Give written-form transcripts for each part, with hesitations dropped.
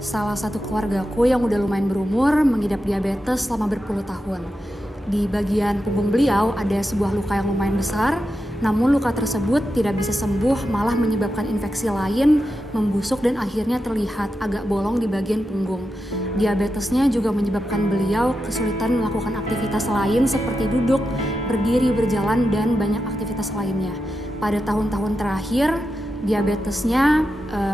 Salah satu keluargaku yang udah lumayan berumur mengidap diabetes selama berpuluh tahun. Di bagian punggung beliau ada sebuah luka yang lumayan besar, namun luka tersebut tidak bisa sembuh, malah menyebabkan infeksi lain, membusuk dan akhirnya terlihat agak bolong di bagian punggung. Diabetesnya juga menyebabkan beliau kesulitan melakukan aktivitas lain seperti duduk, berdiri, berjalan, dan banyak aktivitas lainnya. Pada tahun-tahun terakhir, diabetesnya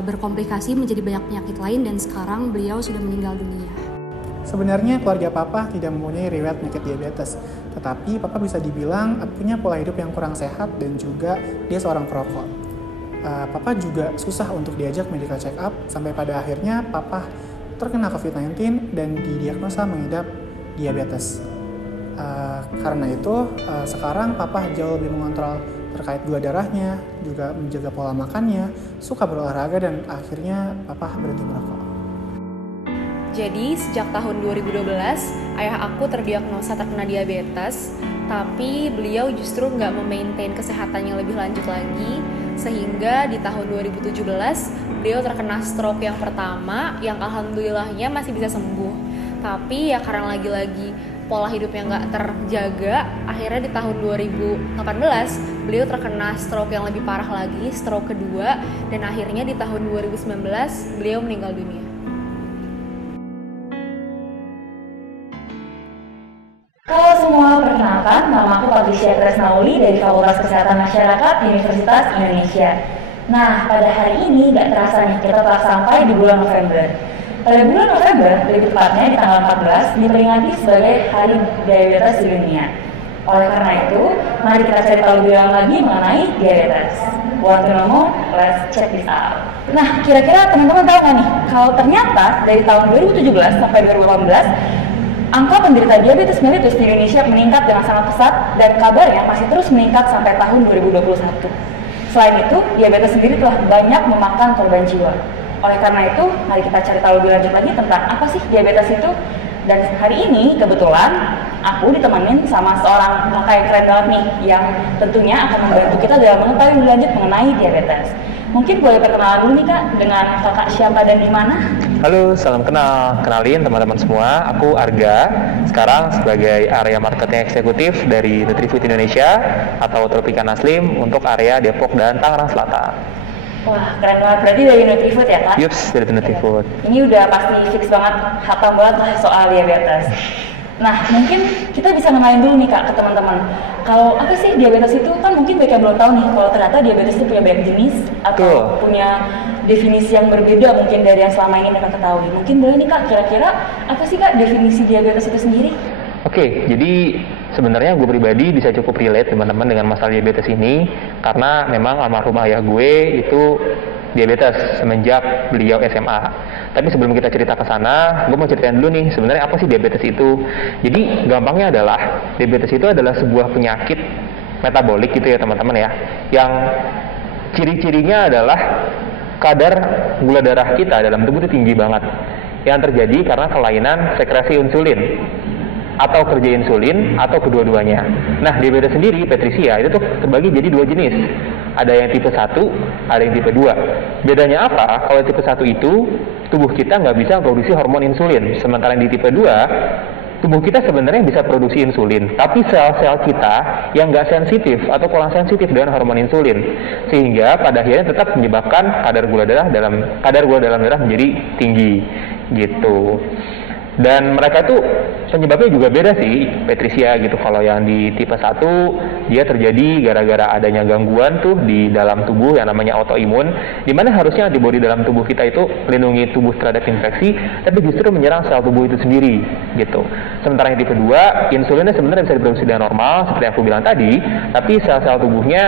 berkomplikasi menjadi banyak penyakit lain dan sekarang beliau sudah meninggal dunia. Sebenarnya keluarga Papa tidak mempunyai riwayat penyakit diabetes, tetapi Papa bisa dibilang punya pola hidup yang kurang sehat dan juga dia seorang perokok. Papa juga susah untuk diajak medical check up sampai pada akhirnya Papa terkena COVID-19 dan didiagnosa mengidap diabetes. Karena itu sekarang Papa jauh lebih mengontrol terkait gula darahnya, juga menjaga pola makannya, suka berolahraga dan akhirnya Papa berhenti merokok. Jadi sejak tahun 2012 ayah aku terdiagnosa terkena diabetes, tapi beliau justru nggak memaintain kesehatannya lebih lanjut lagi, sehingga di tahun 2017 beliau terkena stroke yang pertama yang alhamdulillahnya masih bisa sembuh. Tapi ya karena lagi-lagi pola hidupnya nggak terjaga, akhirnya di tahun 2018 beliau terkena stroke yang lebih parah lagi, stroke kedua, dan akhirnya di tahun 2019 beliau meninggal dunia. Halo semua, perkenalkan, nama aku Patricia Tresnauli dari Fakultas Kesehatan Masyarakat Universitas Indonesia. Nah, pada hari ini nggak terasa nih, kita telah sampai di bulan November. Pada bulan November, lebih tepatnya di tanggal 14, diperingati sebagai Hari Diabetes di Dunia. Oleh karena itu, mari kita cari tahu lebih dalam lagi mengenai diabetes. Want to know more? Let's check this out. Nah, kira-kira teman-teman tahu nggak nih, kalau ternyata dari tahun 2017 sampai 2018, angka penderita diabetes mellitus di Indonesia meningkat dengan sangat pesat dan kabarnya masih terus meningkat sampai tahun 2021. Selain itu, diabetes sendiri telah banyak memakan korban jiwa. Oleh karena itu, mari kita cari tahu lebih lanjut lagi tentang apa sih diabetes itu. Dan hari ini kebetulan aku ditemenin sama seorang kakak yang keren banget nih, yang tentunya akan membantu kita dalam mengetahui lebih lanjut mengenai diabetes. Mungkin boleh perkenalan dulu nih Kak, dengan kakak siapa dan di mana? Halo, salam kenal. Kenalin teman-teman semua, aku Arga. Sekarang sebagai area marketing eksekutif dari Nutrifood Indonesia atau Tropika Naslim untuk area Depok dan Tangerang Selatan. Wah, keren banget. Berarti dari Nutrifood ya Kak? Yups, dari Nutrifood. Ini udah pasti fix banget, hatam banget lah soal diabetes. Nah, mungkin kita bisa kenalin dulu nih Kak ke teman-teman. Kalau apa sih diabetes itu, kan mungkin mereka belum tahu nih kalau ternyata diabetes itu punya banyak jenis atau punya definisi yang berbeda mungkin dari yang selama ini mereka ketahui. Mungkin boleh nih Kak, kira-kira apa sih Kak definisi diabetes itu sendiri? Oke, jadi sebenarnya gue pribadi bisa cukup relate teman-teman dengan masalah diabetes ini karena memang almarhum ayah gue itu diabetes semenjak beliau SMA. Tapi sebelum kita cerita ke sana, gue mau ceritain dulu nih sebenarnya apa sih diabetes itu. Jadi gampangnya adalah diabetes itu adalah sebuah penyakit metabolik gitu ya teman-teman ya, yang ciri-cirinya adalah kadar gula darah kita dalam tubuh itu tinggi banget, yang terjadi karena kelainan sekresi insulin atau kerja insulin atau kedua-duanya. Nah, diabetes sendiri, Patricia, itu tuh terbagi jadi dua jenis. Ada yang tipe 1, ada yang tipe 2. Bedanya apa? Kalau tipe 1 itu, tubuh kita nggak bisa produksi hormon insulin. Sementara yang di tipe 2, tubuh kita sebenarnya bisa produksi insulin. Tapi sel-sel kita yang nggak sensitif atau kurang sensitif dengan hormon insulin. Sehingga pada akhirnya tetap menyebabkan kadar gula dalam darah menjadi tinggi. Gitu. Dan mereka tuh penyebabnya juga beda sih, Patricia gitu. Kalau yang di tipe 1 dia terjadi gara-gara adanya gangguan tuh di dalam tubuh yang namanya autoimun, di mana harusnya antibodi dalam tubuh kita itu melindungi tubuh terhadap infeksi, tapi justru menyerang sel tubuh itu sendiri gitu. Sementara yang tipe 2, insulinnya sebenarnya bisa diproduksi dengan normal seperti yang aku bilang tadi, tapi sel-sel tubuhnya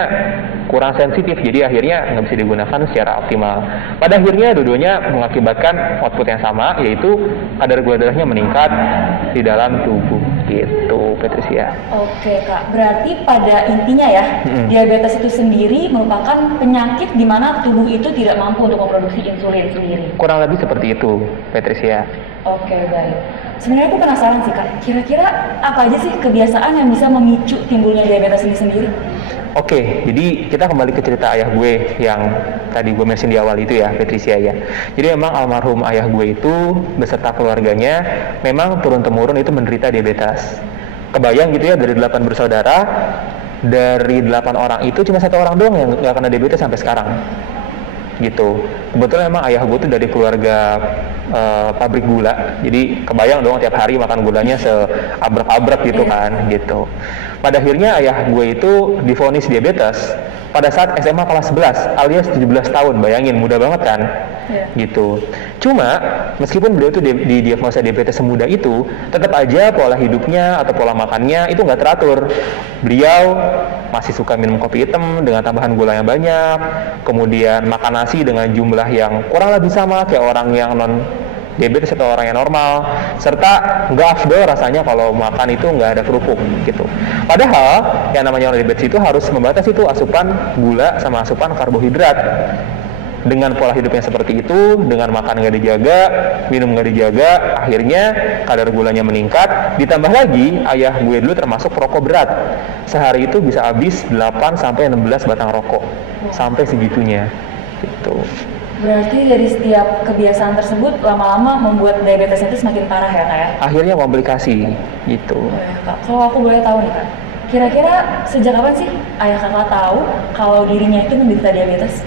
kurang sensitif, jadi akhirnya nggak bisa digunakan secara optimal. Pada akhirnya dua-duanya mengakibatkan output yang sama, yaitu kadar gula darahnya meningkat di dalam tubuh gitu, Patricia. Oke Kak, berarti pada intinya ya, diabetes itu sendiri merupakan penyakit di mana tubuh itu tidak mampu untuk memproduksi insulin sendiri. Kurang lebih seperti itu, Patricia. Oke, baik. Sebenarnya aku penasaran sih Kak, kira-kira apa aja sih kebiasaan yang bisa memicu timbulnya diabetes ini sendiri? Oke, jadi kita kembali ke cerita ayah gue yang tadi gue mention di awal itu ya, Patricia ya. Jadi memang almarhum ayah gue itu beserta keluarganya memang turun-temurun itu menderita diabetes. Kebayang gitu ya, dari 8 bersaudara, dari 8 orang itu cuma 1 orang doang yang nggak kena diabetes sampai sekarang. Gitu. Kebetulan memang ayah gue tuh dari keluarga pabrik gula, jadi kebayang dong tiap hari makan gulanya seabrek-abrek gitu kan, gitu. Pada akhirnya ayah gue itu divonis diabetes pada saat SMA kelas 11 alias 17 tahun, bayangin muda banget kan, gitu. Cuma meskipun beliau itu didiagnosa diabetes semuda itu, tetap aja pola hidupnya atau pola makannya itu nggak teratur. Beliau masih suka minum kopi hitam dengan tambahan gula yang banyak, kemudian makan nasi dengan jumlah yang kurang lebih sama kayak orang yang non diabetes atau orang yang normal, serta nggak afdol rasanya kalau makan itu nggak ada kerupuk gitu. Padahal yang namanya orang diabetes itu harus membatasi itu asupan gula sama asupan karbohidrat. Dengan pola hidup yang seperti itu, dengan makan nggak dijaga, minum nggak dijaga, akhirnya kadar gulanya meningkat. Ditambah lagi, ayah gue dulu termasuk perokok berat. Sehari itu bisa habis 8-16 batang rokok, sampai segitunya gitu. Berarti dari setiap kebiasaan tersebut lama-lama membuat diabetes itu semakin parah ya Kak ya? Akhirnya komplikasi gitu. Oh ya, Kak. Kalau aku boleh tahu nih Kak, kira-kira sejak kapan sih ayah Kakak tahu kalau dirinya itu menderita diabetes?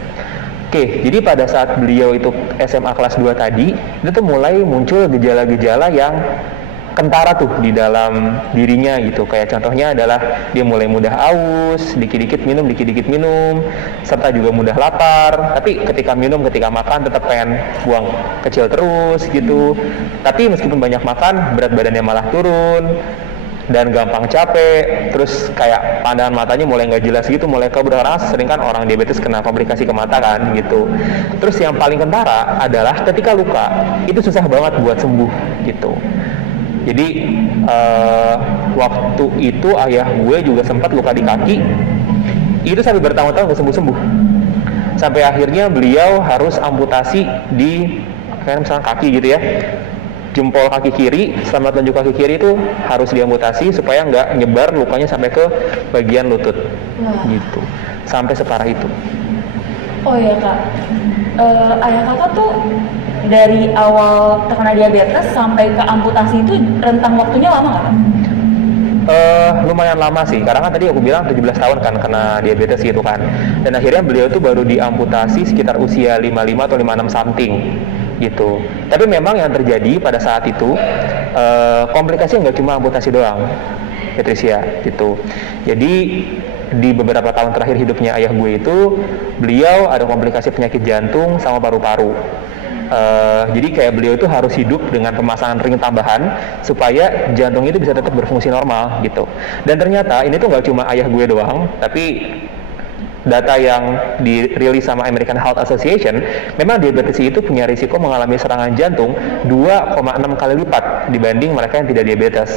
Oke, jadi pada saat beliau itu SMA kelas 2 tadi, itu tuh mulai muncul gejala-gejala yang kentara tuh di dalam dirinya gitu. Kayak contohnya adalah dia mulai mudah aus, dikit-dikit minum, serta juga mudah lapar. Tapi ketika minum, ketika makan tetap pengen buang kecil terus gitu. Tapi meskipun banyak makan, berat badannya malah turun dan gampang capek. Terus kayak pandangan matanya mulai nggak jelas gitu, mulai keberharaan. Sering kan orang diabetes kena komplikasi ke mata kan gitu. Terus yang paling kentara adalah ketika luka, itu susah banget buat sembuh gitu. Jadi waktu itu ayah gue juga sempat luka di kaki, itu sampai bertahun-tahun nggak sembuh-sembuh. Sampai akhirnya beliau harus amputasi di kayak misalnya kaki gitu ya, jempol kaki kiri sama telunjuk kaki kiri itu harus diamputasi supaya nggak nyebar lukanya sampai ke bagian lutut. Gitu, sampai separah itu. Oh iya Kak, ayah Kakak tuh dari awal terkena diabetes sampai ke amputasi itu rentang waktunya lama nggak Kak? Lumayan lama sih, karena kan tadi aku bilang 17 tahun kan kena diabetes gitu kan. Dan akhirnya beliau tuh baru diamputasi sekitar usia 55 atau 56 something gitu. Tapi memang yang terjadi pada saat itu komplikasinya nggak cuma amputasi doang, Patricia gitu. Jadi di beberapa tahun terakhir hidupnya ayah gue itu, beliau ada komplikasi penyakit jantung sama paru-paru. Jadi kayak beliau itu harus hidup dengan pemasangan ring tambahan supaya jantung itu bisa tetap berfungsi normal gitu. Dan ternyata ini tuh nggak cuma ayah gue doang, tapi data yang dirilis sama American Heart Association, memang diabetes itu punya risiko mengalami serangan jantung 2,6 kali lipat dibanding mereka yang tidak diabetes.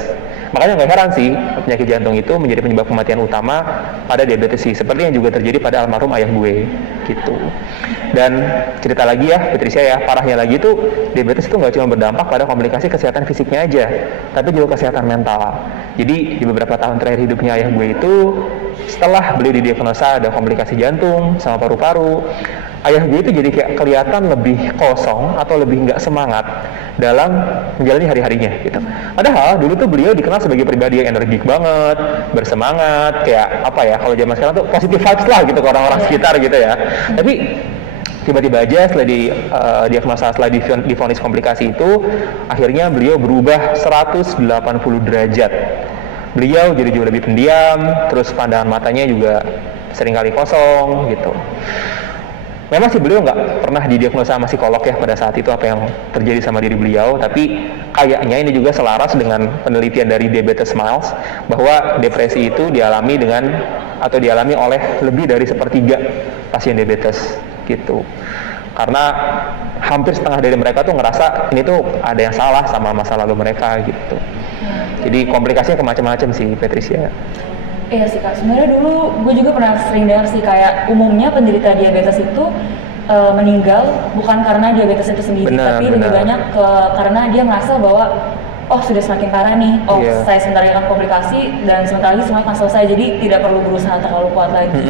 Makanya nggak heran sih penyakit jantung itu menjadi penyebab kematian utama pada diabetes sih, seperti yang juga terjadi pada almarhum ayah gue gitu. Dan cerita lagi ya Patricia ya, parahnya lagi tuh diabetes itu nggak cuma berdampak pada komplikasi kesehatan fisiknya aja, tapi juga kesehatan mental. Jadi di beberapa tahun terakhir hidupnya ayah gue itu, setelah beliau didiagnosa ada komplikasi jantung sama paru-paru, ayah gue itu jadi kayak kelihatan lebih kosong atau lebih nggak semangat dalam menjalani hari-harinya gitu. Padahal dulu tuh beliau dikenal sebagai pribadi yang energik banget, bersemangat, kayak apa ya, kalau zaman sekarang tuh positive vibes lah gitu ke orang-orang sekitar gitu ya. Tapi tiba-tiba aja setelah diagnosa, setelah divonis komplikasi itu, akhirnya beliau berubah 180 derajat. Beliau jadi jauh lebih pendiam, terus pandangan matanya juga seringkali kosong gitu. Memang sih beliau nggak pernah didiagnosa sama psikolog ya pada saat itu apa yang terjadi sama diri beliau, tapi kayaknya ini juga selaras dengan penelitian dari Diabetes Smiles bahwa depresi itu dialami oleh lebih dari sepertiga pasien diabetes gitu. Karena hampir setengah dari mereka tuh ngerasa ini tuh ada yang salah sama masa lalu mereka gitu. Jadi komplikasinya kemacam-macam sih, Patricia. Iya sih Kak, sebenarnya dulu gue juga pernah sering dengar sih kayak umumnya penderita diabetes itu meninggal bukan karena diabetes itu sendiri, tapi lebih banyak karena dia merasa bahwa oh sudah semakin parah nih, saya sebentar akan komplikasi dan sebentar lagi semua akan selesai, jadi tidak perlu berusaha terlalu kuat lagi.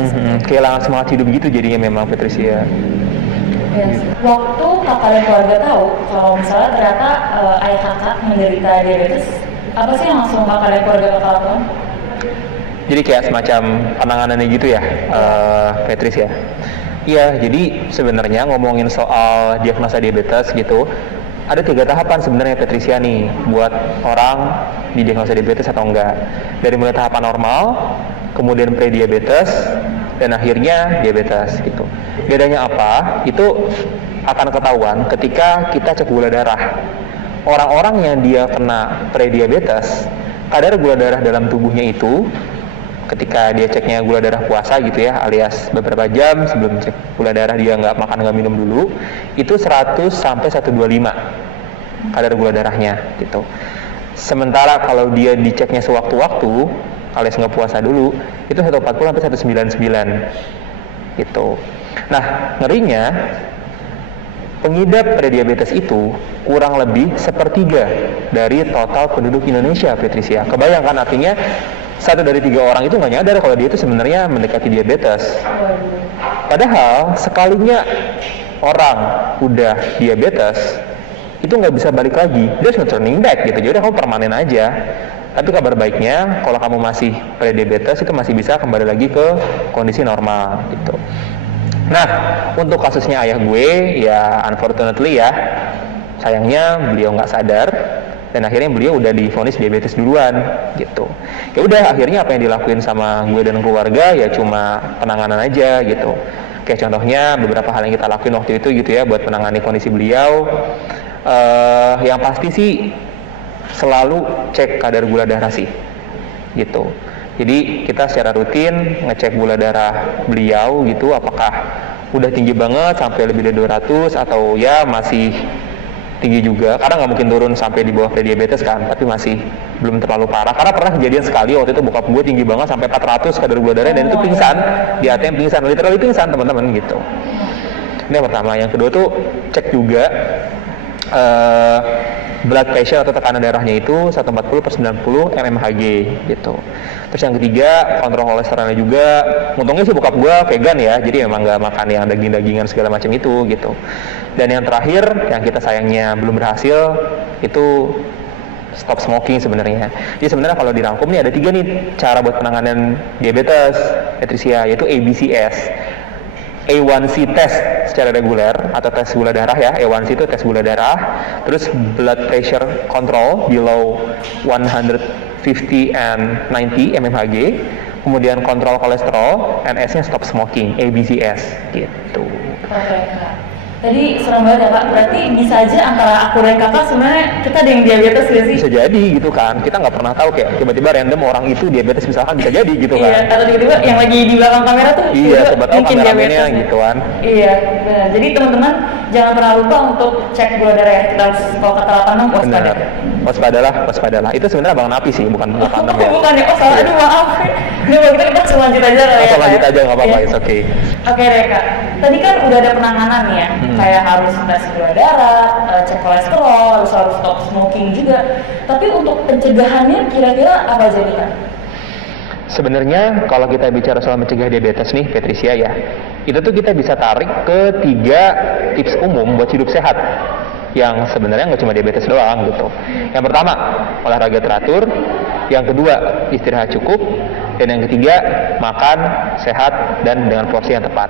Kehilangan semangat hidup gitu jadinya memang Patricia. Yes. Waktu kakak dan keluarga tahu kalau misalnya ternyata ayah kakak menderita diabetes, apa sih yang langsung kakak dan keluarga kakak lakukan? Jadi kayak semacam penanganannya gitu ya, Patricia. Iya, jadi sebenarnya ngomongin soal diagnosa diabetes gitu, ada 3 tahapan sebenarnya Patricia nih buat orang didiagnosa diabetes atau enggak. Dari mulai tahapan normal, kemudian pre-diabetes, dan akhirnya diabetes gitu. Bedanya apa? Itu akan ketahuan ketika kita cek gula darah. Orang-orang yang dia kena pre-diabetes, kadar gula darah dalam tubuhnya itu ketika dia ceknya gula darah puasa gitu ya, alias beberapa jam sebelum cek gula darah dia nggak makan nggak minum dulu, itu 100 sampai 125 kadar gula darahnya gitu. Sementara kalau dia diceknya sewaktu-waktu alias nggak puasa dulu, itu 140 sampai 199 gitu. Nah, ngerinya pengidap prediabetes itu kurang lebih 1/3 dari total penduduk Indonesia, Patricia. Kebayangkan, artinya 1 dari 3 orang itu nggak nyadar kalau dia itu sebenarnya mendekati diabetes. Padahal sekalinya orang udah diabetes, itu nggak bisa balik lagi. There's no turning back gitu. Jadi kamu permanen aja. Tapi kabar baiknya, kalau kamu masih prediabetes, itu masih bisa kembali lagi ke kondisi normal gitu. Nah, untuk kasusnya ayah gue, ya unfortunately ya, sayangnya beliau nggak sadar, dan akhirnya beliau udah divonis diabetes duluan gitu. Ya udah, akhirnya apa yang dilakuin sama gue dan keluarga ya cuma penanganan aja gitu. Kayak contohnya beberapa hal yang kita lakuin waktu itu gitu ya buat menangani kondisi beliau. Yang pasti sih selalu cek kadar gula darah sih gitu. Jadi kita secara rutin ngecek gula darah beliau gitu, apakah udah tinggi banget sampai lebih dari 200 atau ya masih tinggi juga, karena nggak mungkin turun sampai di bawah prediabetes kan, tapi masih belum terlalu parah. Karena pernah kejadian sekali waktu itu bokap gue tinggi banget sampai 400 kadar gula darah, dan itu pingsan, di ATM pingsan, literally pingsan teman-teman gitu. Ini yang pertama. Yang kedua tuh cek juga blood pressure atau tekanan darahnya itu 140/90 mmHg gitu. Terus yang ketiga, kontrol kolesterolnya juga. Untungnya sih bokap gue vegan ya, jadi memang nggak makan yang daging-dagingan segala macam itu gitu. Dan yang terakhir, yang kita sayangnya belum berhasil, itu stop smoking sebenarnya. Jadi sebenarnya kalau dirangkum nih ada 3 nih cara buat penanganan diabetes, Patricia, yaitu ABCS. A1C test secara reguler atau tes gula darah ya. A1C itu tes gula darah. Terus blood pressure control below 150 and 90 mmHg. Kemudian kontrol kolesterol, NS-nya stop smoking, ABCS gitu. Oke, Kak. Tadi serem banget ya Kak, berarti bisa aja antara aku dan kakak sebenarnya kita ada yang diabetes gak sih? Bisa jadi gitu kan, kita nggak pernah tahu kayak tiba-tiba random orang itu diabetes misalkan, bisa jadi gitu kan. Iya, atau tiba-tiba yang lagi di belakang kamera tuh iya, coba tahu mungkin kameramennya gitu kan. Iya, benar. Jadi teman-teman jangan pernah lupa untuk cek gula darah ya. Kita harus, kalau kata 86 waspada. Waspadalah. Itu sebenarnya Bang Napi sih, bukan 86 ya. Bukan ya, oh salah, aduh maaf. Ini kita langsung lanjut aja lah ya. Langsung lanjut aja, nggak apa-apa, Iya. it's okay. Oke deh Kak, tadi kan udah ada penanganan nih ya, kayak harus tes gula darah, cek kolesterol, harus stop smoking juga. Tapi untuk pencegahannya kira-kira apa aja nih Kak? Sebenarnya kalau kita bicara soal mencegah diabetes nih, Patricia ya, itu tuh kita bisa tarik ke 3 tips umum buat hidup sehat, yang sebenarnya nggak cuma diabetes doang gitu. Yang pertama, olahraga teratur. Yang kedua, istirahat cukup. Dan yang ketiga, makan sehat dan dengan porsi yang tepat.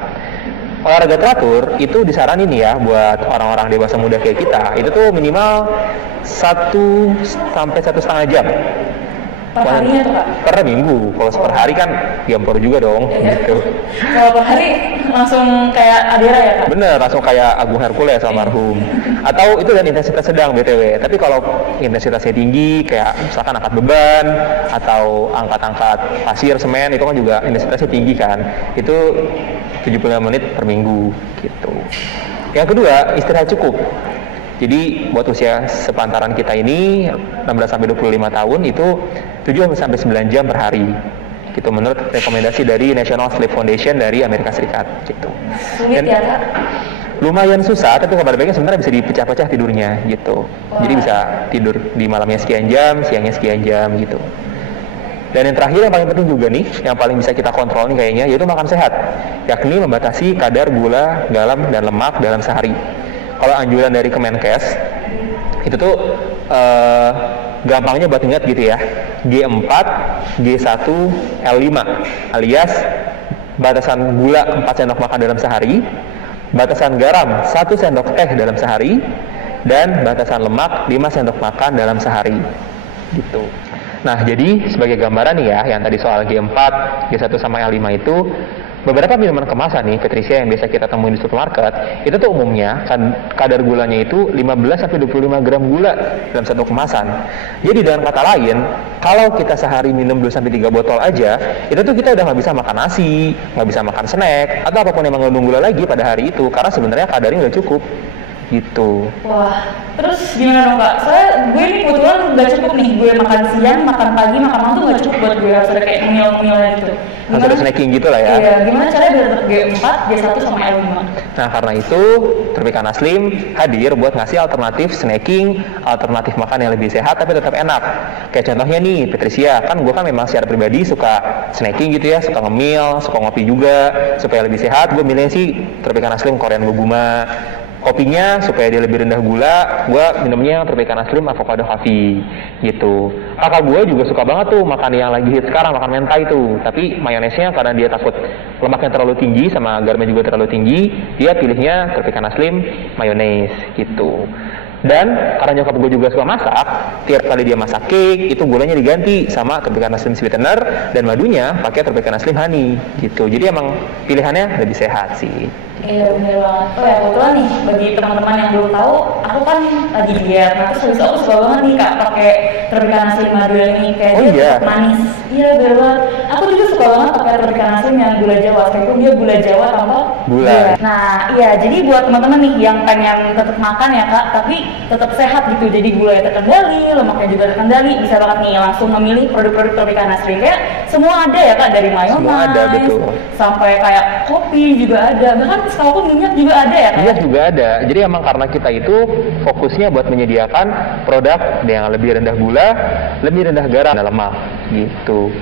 Olahraga teratur itu disaranin ya buat orang-orang dewasa muda kayak kita. Itu tuh minimal 1 sampai 1,5 jam. Per harinya tuh Kak? Per minggu. Kalau per hari kan gampor juga dong gitu. Kalau per hari langsung kayak Adira ya Kak? Bener, langsung kayak Agung Hercules almarhum. Atau itu dan intensitas sedang BTW. Tapi kalau intensitasnya tinggi, kayak misalkan angkat beban atau angkat-angkat pasir, semen, itu kan juga intensitasnya tinggi kan. Itu 75 menit per minggu gitu. Yang kedua, istirahat cukup. Jadi buat usia sepantaran kita ini 16-25 tahun itu 7-9 jam per hari. Gitu menurut rekomendasi dari National Sleep Foundation dari Amerika Serikat gitu. Sulit ya Kak? lumayan susah, tapi kabar baiknya sebenarnya bisa dipecah-pecah tidurnya gitu. Jadi bisa tidur di malamnya sekian jam, siangnya sekian jam gitu. Dan yang terakhir yang paling penting juga nih, yang paling bisa kita kontrol nih kayaknya, yaitu makan sehat, yakni membatasi kadar gula, garam, dan lemak dalam sehari. Kalau anjuran dari Kemenkes, itu tuh gampangnya buat ingat gitu ya, G4, G1, L5, alias batasan gula 4 sendok makan dalam sehari, batasan garam 1 sendok teh dalam sehari, dan batasan lemak 5 sendok makan dalam sehari gitu. Nah, jadi sebagai gambaran nih ya, yang tadi soal G4, G1 sama L5 itu, beberapa minuman kemasan nih, Patricia, yang biasa kita temuin di supermarket, itu tuh umumnya kadar gulanya itu 15-25 gram gula dalam satu kemasan. Jadi dengan kata lain, kalau kita sehari minum 2-3 botol aja, itu tuh kita udah nggak bisa makan nasi, nggak bisa makan snack, atau apapun yang mengandung gula lagi pada hari itu, karena sebenarnya kadarnya udah cukup. Gitu. Wah, terus gimana dong Kak? Soalnya gue ini kebetulan udah cukup nih, gue makan siang, makan pagi, makan malam tuh gak cukup buat gue, harus ada kayak ngemil-ngemilnya gitu. Harus ada snacking gitu lah ya. Iya, gimana caranya biar dapet G4, G1 sama L5? Nah, karena itu Tropicana Slim hadir buat ngasih alternatif snacking, alternatif makan yang lebih sehat tapi tetap enak. Kayak contohnya nih, Patricia, kan gue kan memang secara pribadi suka snacking gitu ya, suka ngemil, suka ngopi juga, supaya lebih sehat, gue milih sih Tropicana Slim Korean Goguma. Kopinya supaya dia lebih rendah gula, gue minumnya Tropicana Slim Avocado Coffee gitu. Kakak gue juga suka banget tuh makan yang lagi hit sekarang, makan mentai tuh. Tapi mayonesnya karena dia takut lemaknya terlalu tinggi sama garamnya juga terlalu tinggi, dia pilihnya Tropicana Slim mayones gitu. Dan karena nyokap gue juga suka masak, tiap kali dia masak cake, itu gulanya diganti sama Tropicana Slim Sweetener, dan madunya pakai Tropicana Slim Honey gitu. Jadi emang pilihannya lebih sehat sih. Iya bener banget. Oh ya kebetulan nih bagi teman-teman yang belum tahu, aku kan lagi diet. Nah terus habis itu aku suka banget nih Kak pakai Tropicana Slim madu ini kayak dia tetap manis. Iya bener banget. Aku juga suka banget pakai Tropicana Slim yang gula Jawa. Sekalipun dia gula Jawa tanpa gula. Nah iya, jadi buat teman-teman nih yang pengen tetap makan ya Kak, tapi tetap sehat gitu. Jadi gulanya terkendali, lemaknya juga terkendali, bisa banget nih langsung memilih produk-produk Tropicana Slim. Kayak semua ada ya Kak, dari mayonnaise sampai kayak kopi juga ada. Bahkan kalau minyak juga ada ya Kak? Minyak juga ada. Jadi emang karena kita itu fokusnya buat menyediakan produk yang lebih rendah gula, lebih rendah garam dan lemak gitu.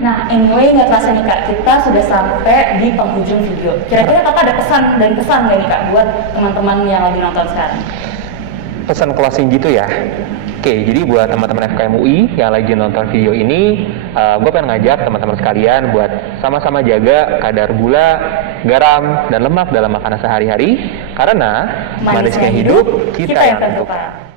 Nah, anyway, nggak terasa nih Kak, kita sudah sampai di penghujung video. Kira-kira Kakak ada pesan dan kesan nggak nih Kak buat teman-teman yang lagi nonton sekarang? Pesan closing gitu ya. Oke, jadi buat teman-teman FKM UI yang lagi nonton video ini, gue pengen ngajak teman-teman sekalian buat sama-sama jaga kadar gula, garam, dan lemak dalam makanan sehari-hari, karena manisnya hidup kita yang tentukan.